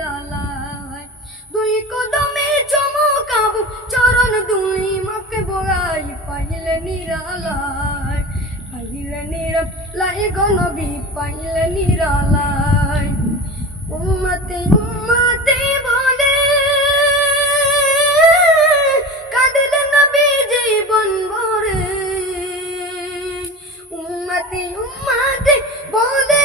নিরালায় দুই কদমে চমকাবো চরণ দুই মাকে বড়াই পাইলে নিরালায় গো নবী পাইলে নিরালায় উম্মতে উম্মতে বলে কাঁদিলেন নবী জীবন ভরে উম্মতে উম্মতে বলে